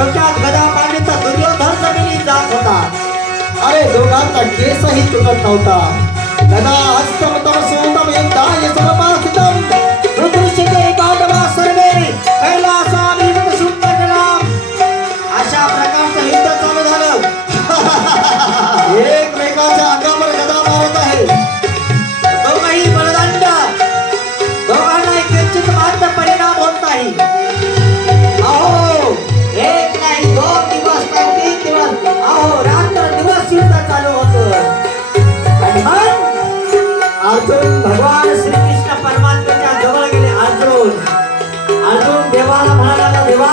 डोक्यात गदा मांडली तर दुर्योधन जमिनीत जात होता. अरे दोघांचा केसही तुटत नव्हता. गदा हस्तमतम सूतम युद्धाय समपासितम रुद्रश्चते पांडवा सर्वे कैलासाभिमुख शुंभकराम. अशा प्रकारचं युद्ध चालू झालं. एकमेकाच्या अंगावर गदा मारत आहे. दोघंही बलदंड. दोघांना किंचित मात्र परिणाम होत नाही. अहो एक नाही दोन दिवस नाही 3 दिवस अहो रात्र दिवस युद्ध चालू होतं. आणि मग अर्जुन भगवान श्रीकृष्ण परमात्म्याच्या जवळ गेले. अर्जुन देवाला म्हणाला, देवा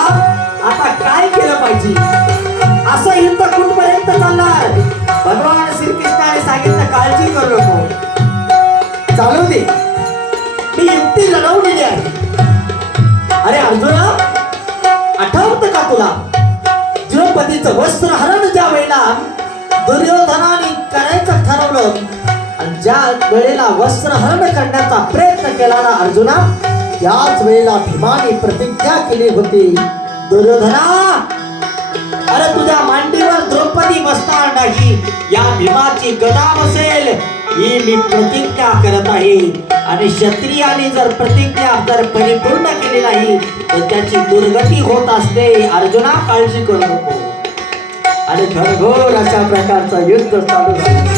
आता काय केलं पाहिजे. असं युद्ध कुठपर्यंत चालणार. भगवान श्रीकृष्णाने सांगितलं काळजी करू नको, चालू दे, मी युक्ती लढवलेली आहे. अरे अर्जुना आठवतं का तुला द्रौपदीचं वस्त्र हरण ज्या वेळेला दुर्योधनाने करायचं ठरवलं आणि ज्या वेळेला वस्त्र हरण करण्याचा प्रयत्न केला ना अर्जुना, त्याच वेळेला भीमाने प्रतिज्ञा केली होती, दुर्योधना अरे तुझ्या मांडीवर द्रौपदी बसणार नाही, या भीमाची गदा बसेल ही मी प्रतिज्ञा करत आहे. आणि क्षत्रियाने जर प्रतिज्ञा जर परिपूर्ण केली नाही तर त्याची दुर्गती होत असते. अर्जुना काळजी करू नको. आणि घनघोर अशा प्रकारचं युद्ध चालू झालं.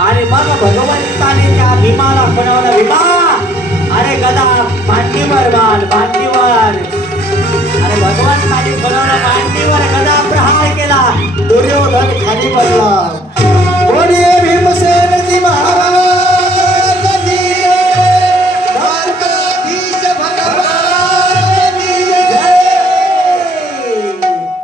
आणि मग भगवंताने त्या भीमाला बनवलं. भीमा अरे गदा मांडीवर बाण मांडीवर. अरे भगवंताने बनवलं मांडीवर गदा प्रहार